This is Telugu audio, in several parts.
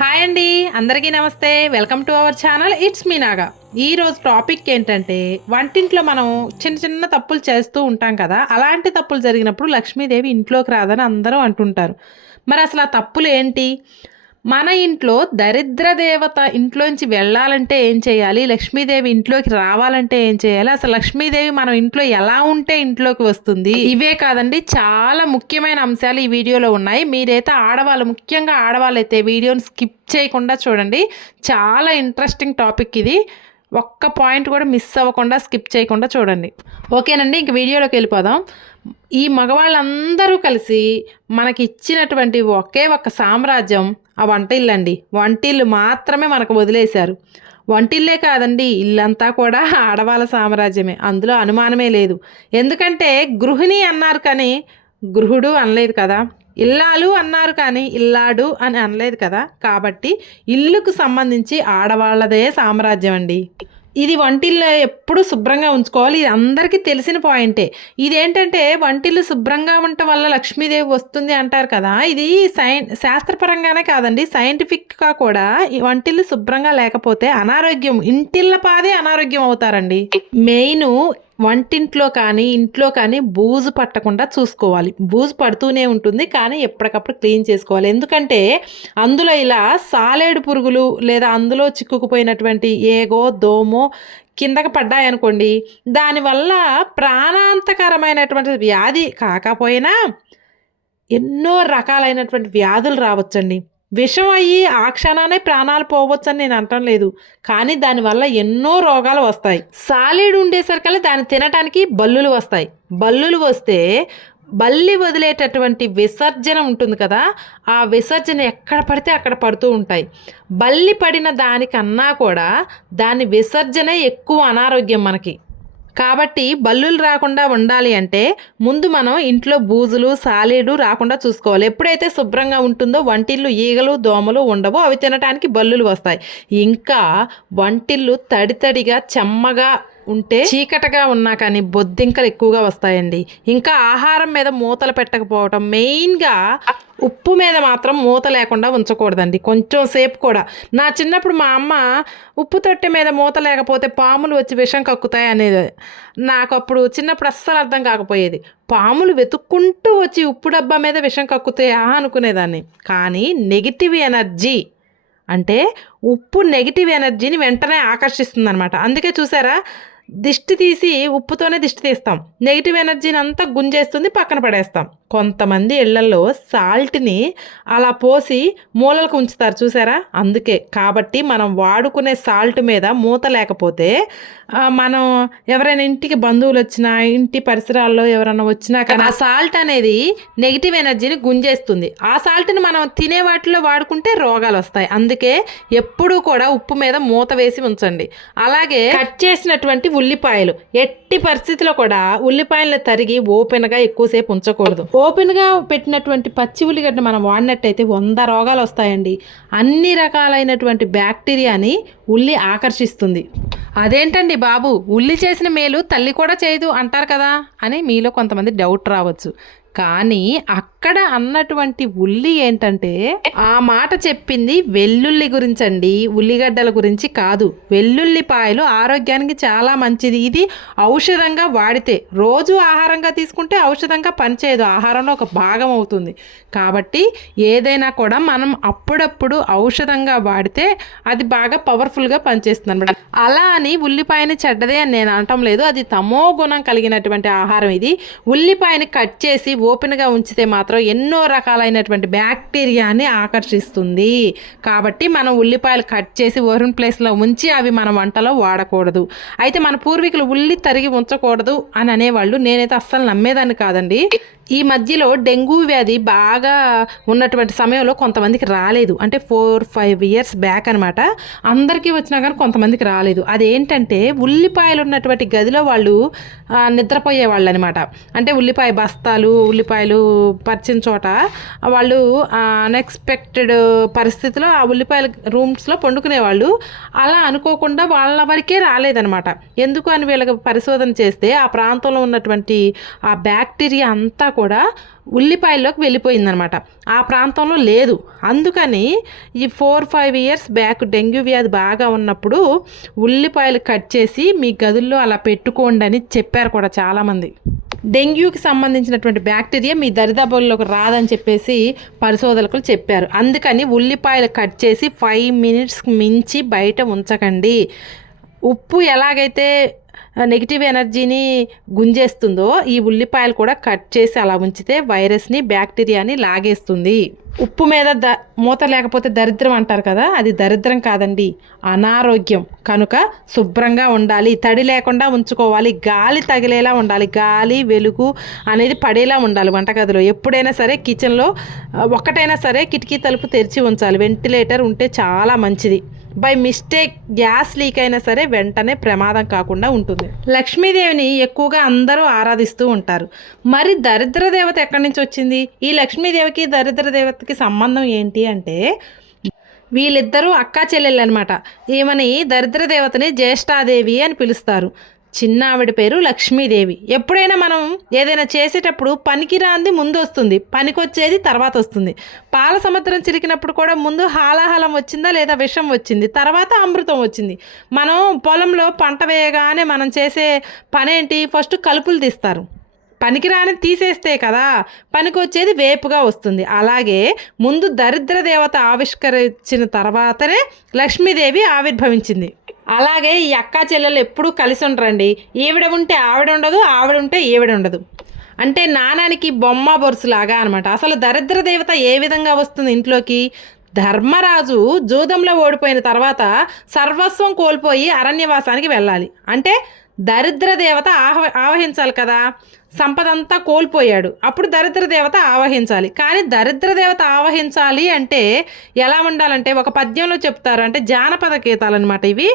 హాయ్ అండి అందరికీ నమస్తే. Welcome to our channel it's me Naga. ఈరోజు టాపిక్ ఏంటంటే వంటింట్లో మనం చిన్న చిన్న తప్పులు చేస్తూ ఉంటాం కదా అలాంటి తప్పులు జరిగినప్పుడు లక్ష్మీదేవి ఇంట్లోకి రాదని అందరూ అంటుంటారు. మరి అసలు ఆ తప్పులు ఏంటి? మన ఇంట్లో దరిద్ర దేవత ఇంట్లోంచి వెళ్ళాలంటే ఏం చేయాలి? లక్ష్మీదేవి ఇంట్లోకి రావాలంటే ఏం చేయాలి? అసలు లక్ష్మీదేవి మనం ఇంట్లో ఎలా ఉంటే ఇంట్లోకి వస్తుంది? ఇవే కాదండి చాలా ముఖ్యమైన అంశాలు ఈ వీడియోలో ఉన్నాయి. మీరైతే ఆడవాళ్ళు ముఖ్యంగా ఆడవాళ్ళు అయితే వీడియోని స్కిప్ చేయకుండా చూడండి. చాలా ఇంట్రెస్టింగ్ టాపిక్ ఇది. ఒక్క పాయింట్ కూడా మిస్ అవ్వకుండా స్కిప్ చేయకుండా చూడండి. ఓకేనండి ఇంక వీడియోలోకి వెళ్ళిపోదాం. ఈ మగవాళ్ళందరూ కలిసి మనకి ఇచ్చినటువంటి ఒకే ఒక్క సామ్రాజ్యం ఆ వంట ఇల్లు అండి వంటిల్లు మాత్రమే మనకు వదిలేశారు. వంటిల్లే కాదండి ఇల్లంతా కూడా ఆడవాళ్ళ సామ్రాజ్యమే. అందులో అనుమానమే లేదు. ఎందుకంటే గృహిణి అన్నారు కానీ గృహుడు అనలేదు కదా. ఇల్లాలు అన్నారు కానీ ఇల్లాడు అని అనలేదు కదా. కాబట్టి ఇల్లుకు సంబంధించి ఆడవాళ్ళదే సామ్రాజ్యం అండి ఇది వంటిల్లు ఎప్పుడు శుభ్రంగా ఉంచుకోవాలి. ఇది అందరికీ తెలిసిన పాయింటే. ఇదేంటంటే వంటిల్లు శుభ్రంగా ఉండటం వల్ల లక్ష్మీదేవి వస్తుంది అంటారు కదా. ఇది సైన్ శాస్త్రపరంగానే కాదండి. సైంటిఫిక్గా కూడా ఈ వంటిల్లు శుభ్రంగా లేకపోతే అనారోగ్యం ఇంటిల్ల పాదే అనారోగ్యం అవుతారండి. మెయిన్ వంటింట్లో కానీ ఇంట్లో కానీ బూజు పట్టకుండా చూసుకోవాలి. బూజు పడుతూనే ఉంటుంది కానీ ఎప్పటికప్పుడు క్లీన్ చేసుకోవాలి. ఎందుకంటే అందులో ఇలా సాలేడు పురుగులు లేదా అందులో చిక్కుకుపోయినటువంటి ఏగో దోమో కిందకి పడ్డాయనుకోండి దానివల్ల ప్రాణాంతకరమైనటువంటి వ్యాధి కాకపోయినా ఎన్నో రకాలైనటువంటి వ్యాధులు రావచ్చండి. విషం అయ్యి ఆ క్షణానే ప్రాణాలు పోవచ్చని నేను అంటం లేదు. కానీ దానివల్ల ఎన్నో రోగాలు వస్తాయి. సాలిడ్ ఉండేసరికల్లా దాన్ని తినటానికి బల్లులు వస్తాయి. బల్లులు వస్తే బల్లి వదిలేటటువంటి విసర్జన ఉంటుంది కదా ఆ విసర్జన ఎక్కడ పడితే అక్కడ పడుతూ ఉంటాయి. బల్లి పడిన దానికన్నా కూడా దాని విసర్జనే ఎక్కువ అనారోగ్యం మనకి. కాబట్టి బల్లులు రాకుండా ఉండాలి అంటే ముందు మనం ఇంట్లో బూజులు సాలీడు రాకుండా చూసుకోవాలి. ఎప్పుడైతే శుభ్రంగా ఉంటుందో వంటిల్లు ఈగలు దోమలు ఉండవో అవి తినటానికి బల్లులు వస్తాయి. ఇంకా వంటిల్లు తడి తడిగా చెమ్మగా ఉంటే చీకటగా ఉన్నా కానీ బొద్దింకలు ఎక్కువగా వస్తాయండి. ఇంకా ఆహారం మీద మూతలు పెట్టకపోవటం మెయిన్గా ఉప్పు మీద మాత్రం మూత లేకుండా ఉంచకూడదండి. కొంచెం సేపు కూడా. నా చిన్నప్పుడు మా అమ్మ ఉప్పు తొట్టె మీద మూత లేకపోతే పాములు వచ్చి విషం కక్కుతాయి అనేది నాకు అప్పుడు చిన్నప్పుడు అస్సలు అర్థం కాకపోయేది. పాములు వెతుక్కుంటూ వచ్చి ఉప్పు డబ్బా మీద విషం కక్కుతాయా అనుకునేదాన్ని. కానీ నెగిటివ్ ఎనర్జీ అంటే ఉప్పు నెగిటివ్ ఎనర్జీని వెంటనే ఆకర్షిస్తుంది అనమాట అందుకే చూసారా? దిష్టి తీసి ఉప్పుతోనే దిష్టి తీస్తాం. నెగిటివ్ ఎనర్జీని అంతా గుంజేస్తుంది పక్కన పడేస్తాం. కొంతమంది ఇళ్ళలో సాల్ట్ని అలా పోసి మూలలకు ఉంచుతారు చూసారా? అందుకే. కాబట్టి మనం వాడుకునే సాల్ట్ మీద మూత లేకపోతే మనం ఎవరైనా ఇంటికి బంధువులు వచ్చినా ఇంటి పరిసరాల్లో ఎవరైనా వచ్చినా కానీ ఆ సాల్ట్ అనేది నెగిటివ్ ఎనర్జీని గుంజేస్తుంది. ఆ సాల్ట్ని మనం తినే వాటిలో వాడుకుంటే రోగాలు వస్తాయి. అందుకే ఎప్పుడూ కూడా ఉప్పు మీద మూత వేసి ఉంచండి. అలాగే కట్ చేసినటువంటి ఉల్లిపాయలు. ఎట్టి పరిస్థితిలో కూడా ఉల్లిపాయలను తరిగి ఓపెన్గా ఎక్కువసేపు ఉంచకూడదు. ఓపెన్గా పెట్టినటువంటి పచ్చి ఉల్లిగడ్డ మనం వాడినట్టయితే వంద రోగాలు వస్తాయండి. అన్ని రకాలైనటువంటి బ్యాక్టీరియాని ఉల్లి ఆకర్షిస్తుంది. అదేంటండి బాబు? ఉల్లి చేసిన మేలు తల్లి కూడా చేయదు అంటారు కదా అని మీలో కొంతమంది డౌట్ రావచ్చు. కానీ అక్కడ అన్నటువంటి ఉల్లి ఏంటంటే ఆ మాట చెప్పింది వెల్లుల్లి గురించండి. ఉల్లిగడ్డల గురించి కాదు. వెల్లుల్లిపాయలు ఆరోగ్యానికి చాలా మంచిది. ఇది ఔషధంగా వాడితే రోజు ఆహారంగా తీసుకుంటే ఔషధంగా పనిచేయదు. ఆహారంలో ఒక భాగం అవుతుంది. కాబట్టి ఏదైనా కూడా మనం అప్పుడప్పుడు ఔషధంగా వాడితే అది బాగా పవర్ఫుల్గా పనిచేస్తుంది అనమాట అలా అని ఉల్లిపాయని చెడ్డదే అని నేను అనటం లేదు. అది తమో గుణం కలిగినటువంటి ఆహారం ఇది. ఉల్లిపాయని కట్ చేసి ఓపెన్గా ఉంచితే మాత్రం ఎన్నో రకాలైనటువంటి బ్యాక్టీరియాని ఆకర్షిస్తుంది. కాబట్టి మనం ఉల్లిపాయలు కట్ చేసి ఓపెన్ ప్లేస్లో ఉంచి అవి మన వంటలో వాడకూడదు. అయితే మన పూర్వీకులు ఉల్లి తరిగి ఉంచకూడదు అని అనేవాళ్ళు నేనైతే అస్సలు నమ్మేదాన్ని కాదండి. ఈ మధ్యలో డెంగ్యూ వ్యాధి బాగా ఉన్నటువంటి సమయంలో కొంతమందికి రాలేదు. అంటే ఫోర్ ఫైవ్ ఇయర్స్ బ్యాక్ అనమాట అందరికీ వచ్చినా కానీ కొంతమందికి రాలేదు. అదేంటంటే ఉల్లిపాయలు ఉన్నటువంటి గదిలో వాళ్ళు నిద్రపోయేవాళ్ళు నిద్రపోయే వాళ్ళు అనమాట అంటే ఉల్లిపాయ బస్తాలు ఉల్లిపాయలు పరిచిన చోట వాళ్ళు అన్ఎక్స్పెక్టెడ్ పరిస్థితిలో ఆ ఉల్లిపాయల రూమ్స్లో పండుకునేవాళ్ళు. అలా అనుకోకుండా వాళ్ళ వరకే రాలేదనమాట ఎందుకు అని వీళ్ళకి పరిశోధన చేస్తే ఆ ప్రాంతంలో ఉన్నటువంటి ఆ బ్యాక్టీరియా అంతా కూడా ఉల్లిపాయల్లోకి వెళ్ళిపోయిందనమాట ఆ ప్రాంతంలో లేదు. అందుకని ఈ four five years back dengue వ్యాధి బాగా ఉన్నప్పుడు ఉల్లిపాయలు కట్ చేసి మీ గదుల్లో అలా పెట్టుకోండి అని చెప్పారు కూడా చాలామంది. డెంగ్యూకి సంబంధించినటువంటి బ్యాక్టీరియా మీ దరిదాపుల్లోకి రాదని చెప్పేసి పరిశోధకులు చెప్పారు. అందుకని ఉల్లిపాయలు కట్ చేసి ఫైవ్ మినిట్స్ మించి బయట ఉంచకండి. ఉప్పు ఎలాగైతే నెగిటివ్ ఎనర్జీని గుంజేస్తుందో ఈ ఉల్లిపాయలు కూడా కట్ చేసి అలా ఉంచితే వైరస్ని బ్యాక్టీరియాని లాగేస్తుంది. ఉప్పు మీద ద మూత లేకపోతే దరిద్రం అంటారు కదా అది దరిద్రం కాదండి. అనారోగ్యం. కనుక శుభ్రంగా ఉండాలి. తడి లేకుండా ఉంచుకోవాలి. గాలి తగిలేలా ఉండాలి. గాలి వెలుగు అనేది పడేలా ఉండాలి వంటగదిలో. ఎప్పుడైనా సరే కిచెన్లో ఒక్కటైనా సరే కిటికీ తలుపు తెరిచి ఉంచాలి. వెంటిలేటర్ ఉంటే చాలా మంచిది. బై మిస్టేక్ గ్యాస్ లీక్ అయినా సరే వెంటనే ప్రమాదం కాకుండా ఉంటుంది. లక్ష్మీదేవిని ఎక్కువగా అందరూ ఆరాధిస్తూ ఉంటారు. మరి దరిద్ర దేవత ఎక్కడి నుంచి వచ్చింది? ఈ లక్ష్మీదేవికి దరిద్ర దేవత దేవతకి సంబంధం ఏంటి అంటే వీళ్ళిద్దరూ అక్కా చెల్లెళ్ళు అనమాట ఈమెని దరిద్ర దేవతని జ్యేష్ఠాదేవి అని పిలుస్తారు. చిన్న ఆవిడ పేరు లక్ష్మీదేవి. ఎప్పుడైనా మనం ఏదైనా చేసేటప్పుడు పనికిరాంది ముందు వస్తుంది పనికొచ్చేది తర్వాత వస్తుంది పాల సముద్రం చిరికినప్పుడు కూడా ముందు హాలాహలం వచ్చిందా లేదా విషం వచ్చింది. తర్వాత అమృతం వచ్చింది. మనం పొలంలో పంట వేయగానే మనం చేసే పనేంటి? ఫస్ట్ కలుపులు తీస్తారు. పనికిరాని తీసేస్తే కదా పనికొచ్చేది వేపుగా వస్తుంది. అలాగే ముందు దరిద్ర దేవత ఆవిష్కరించిన తర్వాతనే లక్ష్మీదేవి ఆవిర్భవించింది. అలాగే ఈ అక్కా చెల్లెలు ఎప్పుడూ కలిసి ఉండరండి. ఈవిడ ఉంటే ఆవిడ ఉండదు ఆవిడ ఉంటే ఈవిడ ఉండదు. అంటే నానానికి బొమ్మ బొరుసులాగా అనమాట అసలు దరిద్ర దేవత ఏ విధంగా వస్తుంది ఇంట్లోకి? ధర్మరాజు జూదంలో ఓడిపోయిన తర్వాత సర్వస్వం కోల్పోయి అరణ్యవాసానికి వెళ్ళాలి. అంటే దరిద్ర దేవత ఆహ్వ ఆవహించాలి కదా. సంపదంతా కోల్పోయాడు. అప్పుడు దరిద్ర దేవత ఆవహించాలి. కానీ దరిద్ర దేవత ఆవహించాలి అంటే ఎలా ఉండాలంటే ఒక పద్యంలో చెప్తారు. అంటే జానపద గీతాలు అనమాట ఇవి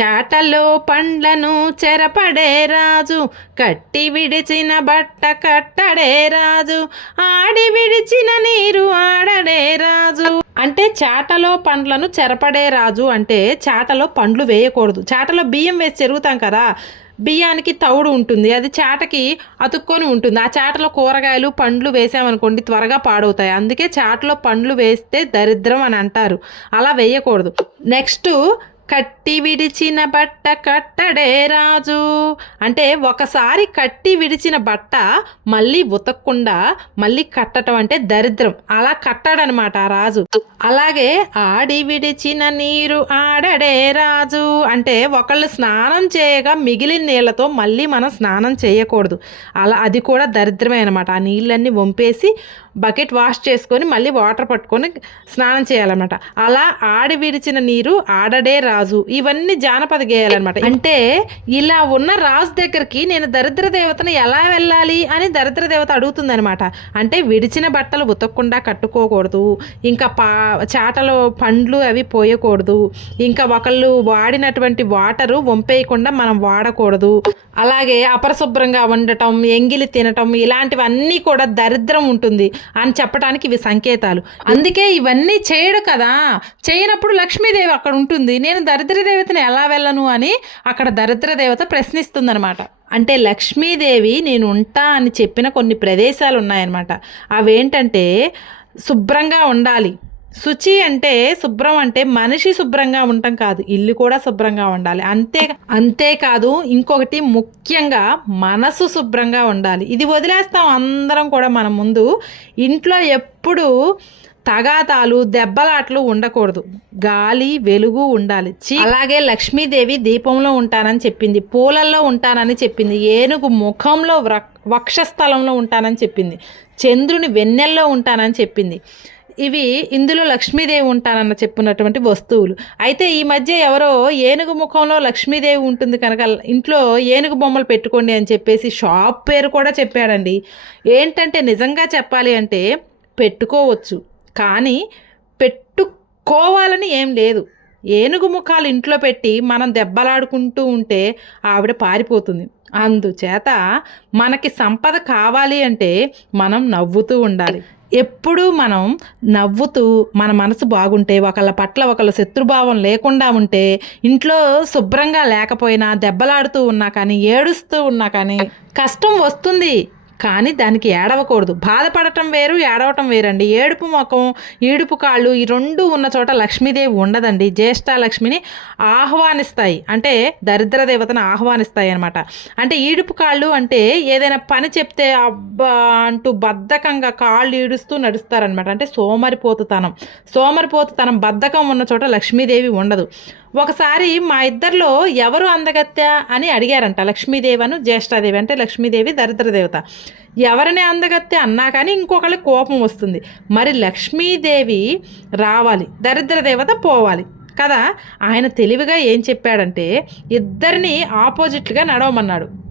చాటలో పండ్లను చెరపడే రాజు కట్టి విడిచిన బట్ట కట్టడే రాజు ఆడి విడిచిన నీరు ఆడడే రాజు. అంటే చాటలో పండ్లను చెరపడే రాజు అంటే చాటలో పండ్లు వేయకూడదు. చాటలో బియ్యం వేసి చెరుగుతాం కదా బియ్యానికి తౌడు ఉంటుంది. అది చాటకి అతుక్కొని ఉంటుంది. ఆ చాటలో కూరగాయలు పండ్లు వేసామనుకోండి త్వరగా పాడవుతాయి. అందుకే చాటలో పండ్లు వేస్తే దరిద్రం అని అంటారు. అలా వేయకూడదు. నెక్స్ట్ కట్టి విడిచిన బట్ట కట్టడే రాజు. అంటే ఒకసారి కట్టి విడిచిన బట్ట మళ్ళీ ఉతకకుండా మళ్ళీ కట్టడం అంటే దరిద్రం. అలా కట్టాడనమాట రాజు. అలాగే ఆడి విడిచిన నీరు ఆడడే రాజు. అంటే ఒకళ్ళు స్నానం చేయగా మిగిలిన నీళ్ళతో మళ్ళీ మనం స్నానం చేయకూడదు. అలా అది కూడా దరిద్రమే అనమాట. ఆ నీళ్ళన్నీ వంపేసి బకెట్ వాష్ చేసుకొని మళ్ళీ వాటర్ పట్టుకొని స్నానం చేయాలన్నమాట. అలా ఆడి విడిచిన నీరు ఆడడే రాజు. ఇవన్నీ జానపద గేయాలన్నమాట. అంటే ఇలా ఉన్న రాజు దగ్గరికి నేను దరిద్ర దేవతను ఎలా వెళ్ళాలి అని దరిద్ర దేవత అడుగుతుందనమాట అంటే విడిచిన బట్టలు ఉతకకుండా కట్టుకోకూడదు. ఇంకా పా చాటలో పండ్లు అవి పోయకూడదు. ఇంకా ఒకళ్ళు వాడినటువంటి వాటరు వంపేయకుండా మనం వాడకూడదు. అలాగే అపరిశుభ్రంగా ఉండటం ఎంగిలి తినటం ఇలాంటివన్నీ కూడా దరిద్రం ఉంటుంది. అని చెప్పడానికి ఇవి సంకేతాలు. అందుకే ఇవన్నీ చేయడు కదా. చేయనప్పుడు లక్ష్మీదేవి అక్కడ ఉంటుంది. నేను దరిద్ర దేవతని ఎలా వెళ్ళను అని అక్కడ దరిద్ర దేవత ప్రశ్నిస్తుందనమాట అంటే లక్ష్మీదేవి నేను ఉంటా అని చెప్పిన కొన్ని ప్రదేశాలు ఉన్నాయన్నమాట అవేంటంటే శుభ్రంగా ఉండాలి. శుచి అంటే శుభ్రం అంటే మనిషి శుభ్రంగా ఉండటం కాదు ఇల్లు కూడా శుభ్రంగా ఉండాలి. అంతే అంతేకాదు ఇంకొకటి ముఖ్యంగా మనసు శుభ్రంగా ఉండాలి. ఇది వదిలేస్తాం అందరం కూడా మన ముందు. ఇంట్లో ఎప్పుడు తగాతాలు దెబ్బలాట్లు ఉండకూడదు. గాలి వెలుగు ఉండాలి. అలాగే లక్ష్మీదేవి దీపంలో ఉంటానని చెప్పింది పూలల్లో ఉంటానని చెప్పింది ఏనుగు ముఖంలో వ్ర- వక్షస్థలంలో ఉంటానని చెప్పింది చంద్రుని వెన్నెల్లో ఉంటానని చెప్పింది. ఇవి ఇందులో లక్ష్మీదేవి ఉంటానన్న చెప్పినటువంటి వస్తువులు. అయితే ఈ మధ్య ఎవరో ఏనుగు ముఖంలో లక్ష్మీదేవి ఉంటుంది కనుక ఇంట్లో ఏనుగు బొమ్మలు పెట్టుకోండి అని చెప్పేసి షాప్ పేరు కూడా చెప్పాడండి. ఏంటంటే నిజంగా చెప్పాలి అంటే పెట్టుకోవచ్చు. కానీ పెట్టుకోవాలని ఏం లేదు. ఏనుగు ముఖాలు ఇంట్లో పెట్టి మనం దెబ్బలాడుకుంటూ ఉంటే ఆవిడ పారిపోతుంది. అందుచేత మనకి సంపద కావాలి అంటే మనం నవ్వుతూ ఉండాలి. ఎప్పుడూ మనం నవ్వుతూ మన మనసు బాగుంటే ఒకళ్ళ పట్ల ఒకళ్ళ శత్రుభావం లేకుండా ఉంటే ఇంట్లో శుభ్రంగా లేకపోయినా దెబ్బలాడుతూ ఉన్నా కానీ ఏడుస్తూ ఉన్నా కానీ కష్టం వస్తుంది. కానీ దానికి ఏడవకూడదు. బాధపడటం వేరు ఏడవటం వేరండి. ఏడుపు ముఖం ఈడుపు కాళ్ళు ఈ రెండు ఉన్న చోట లక్ష్మీదేవి ఉండదండి. జ్యేష్ఠ లక్ష్మిని ఆహ్వానిస్తాయి. అంటే దరిద్ర దేవతను ఆహ్వానిస్తాయి అనమాట అంటే ఈడుపు కాళ్ళు అంటే ఏదైనా పని చెప్తే అబ్బా అంటూ బద్ధకంగా కాళ్ళు ఈడుస్తూ నడుస్తారనమాట అంటే సోమరిపోతుతనం. సోమరిపోతుతనం బద్ధకం ఉన్న చోట లక్ష్మీదేవి ఉండదు. ఒకసారి మా ఇద్దరిలో ఎవరు అందగత్య అని అడిగారంట. లక్ష్మీదేవను జ్యేష్ఠాదేవి అంటే లక్ష్మీదేవి దరిద్ర దేవత ఎవరిని అందగత్య అన్నా కానీ ఇంకొకళ్ళకి కోపం వస్తుంది. మరి లక్ష్మీదేవి రావాలి దరిద్ర దేవత పోవాలి కదా? ఆయన తెలివిగా ఏం చెప్పాడంటే ఇద్దరిని ఆపోజిట్గా నడవమన్నాడు.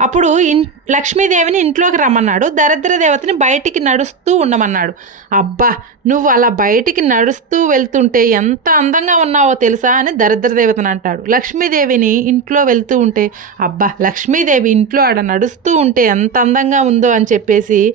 అప్పుడు ఇన్ లక్ష్మీదేవిని ఇంట్లోకి రమ్మన్నాడు. దరిద్ర దేవతని బయటికి నడుస్తూ ఉండమన్నాడు. అబ్బా నువ్వు అలా బయటికి నడుస్తూ వెళ్తుంటే ఎంత అందంగా ఉన్నావో తెలుసా అని దరిద్ర దేవతని అంటాడు. లక్ష్మీదేవిని ఇంట్లో వెళ్తూ ఉంటే అబ్బా లక్ష్మీదేవి ఇంట్లో ఆడ నడుస్తూ ఉంటే ఎంత అందంగా ఉందో అని చెప్పేసి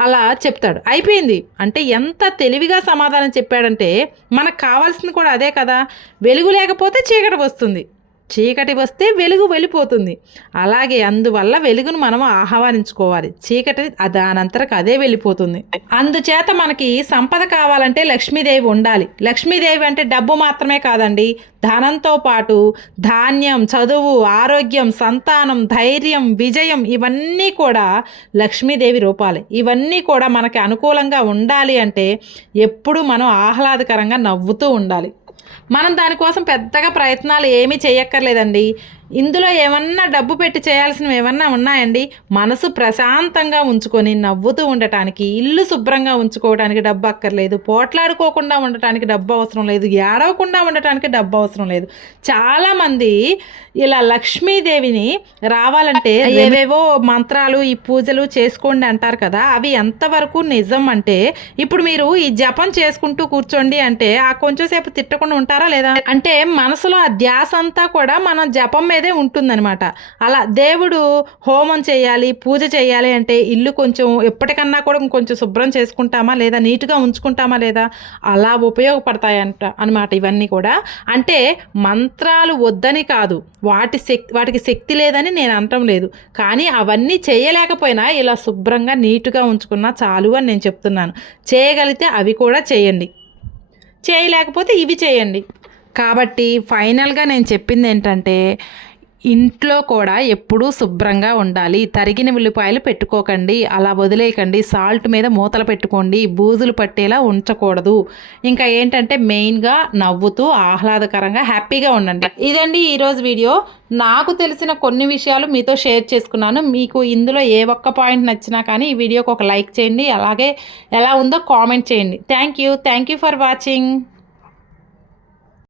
అలా చెప్తాడు. అయిపోయింది. అంటే ఎంత తెలివిగా సమాధానం చెప్పాడంటే మనకు కావాల్సింది కూడా అదే కదా. వెలుగు లేకపోతే చీకటి వస్తుంది. చీకటి వస్తే వెలుగు వెళ్ళిపోతుంది. అలాగే అందువల్ల వెలుగును మనం ఆహ్వానించుకోవాలి. చీకటి దానంతరకు అదే వెళ్ళిపోతుంది. అందుచేత మనకి సంపద కావాలంటే లక్ష్మీదేవి ఉండాలి. లక్ష్మీదేవి అంటే డబ్బు మాత్రమే కాదండి. ధనంతో పాటు ధాన్యం చదువు ఆరోగ్యం సంతానం ధైర్యం విజయం ఇవన్నీ కూడా లక్ష్మీదేవి రూపాలి. ఇవన్నీ కూడా మనకి అనుకూలంగా ఉండాలి అంటే ఎప్పుడు మనం ఆహ్లాదకరంగా నవ్వుతూ ఉండాలి. మనం దానికోసం పెద్దగా ప్రయత్నాలు ఏమీ చేయక్కర్లేదండి. ఇందులో ఏమన్నా డబ్బు పెట్టి చేయాల్సినవి ఏమన్నా ఉన్నాయండి? మనసు ప్రశాంతంగా ఉంచుకొని నవ్వుతూ ఉండటానికి ఇల్లు శుభ్రంగా ఉంచుకోవడానికి డబ్బు అక్కర్లేదు. పోట్లాడుకోకుండా ఉండటానికి డబ్బు అవసరం లేదు. ఏడవకుండా ఉండటానికి డబ్బు అవసరం లేదు. చాలామంది ఇలా లక్ష్మీదేవిని రావాలంటే ఏవేవో మంత్రాలు ఈ పూజలు చేసుకోండి అంటారు కదా అవి ఎంతవరకు నిజం అంటే ఇప్పుడు మీరు ఈ జపం చేసుకుంటూ కూర్చోండి అంటే ఆ కొంచెం సేపు తిట్టకుండా ఉంటారా లేదా? అంటే మనసులో ఆ ధ్యాస అంతా కూడా మన జపం మీదే ఉంటుందన్నమాట. అలా దేవుడు హోమం చేయాలి పూజ చేయాలి అంటే ఇల్లు కొంచెం ఎప్పటికన్నా కూడా కొంచెం శుభ్రం చేసుకుంటామా లేదా నీట్గా ఉంచుకుంటామా లేదా అలా ఉపయోగపడతాయంట అనమాట ఇవన్నీ కూడా. అంటే మంత్రాలు వద్దని కాదు వాటి శక్తి వాటికి శక్తి లేదని నేను అనటం లేదు. కానీ అవన్నీ చేయలేకపోయినా ఇలా శుభ్రంగా నీట్గా ఉంచుకున్నా చాలు అని నేను చెప్తున్నాను. చేయగలిగితే అవి కూడా చేయండి. చేయలేకపోతే ఇవి చేయండి. కాబట్టి ఫైనల్గా నేను చెప్పింది ఏంటంటే ఇంట్లో కూడా ఎప్పుడూ శుభ్రంగా ఉండాలి. తరిగిన ఉల్లిపాయలు పెట్టుకోకండి. అలా వదిలేయకండి. సాల్ట్ మీద మూతలు పెట్టుకోండి. బూజులు పట్టేలా ఉంచకూడదు. ఇంకా ఏంటంటే మెయిన్గా నవ్వుతూ ఆహ్లాదకరంగా హ్యాపీగా ఉండండి. ఇదండి ఈరోజు వీడియో. నాకు తెలిసిన కొన్ని విషయాలు మీతో షేర్ చేసుకున్నాను. మీకు ఇందులో ఏ ఒక్క పాయింట్ నచ్చినా కానీ ఈ వీడియోకి ఒక లైక్ చేయండి. అలాగే ఎలా ఉందో కామెంట్ చేయండి. Thank you. Thank you for watching.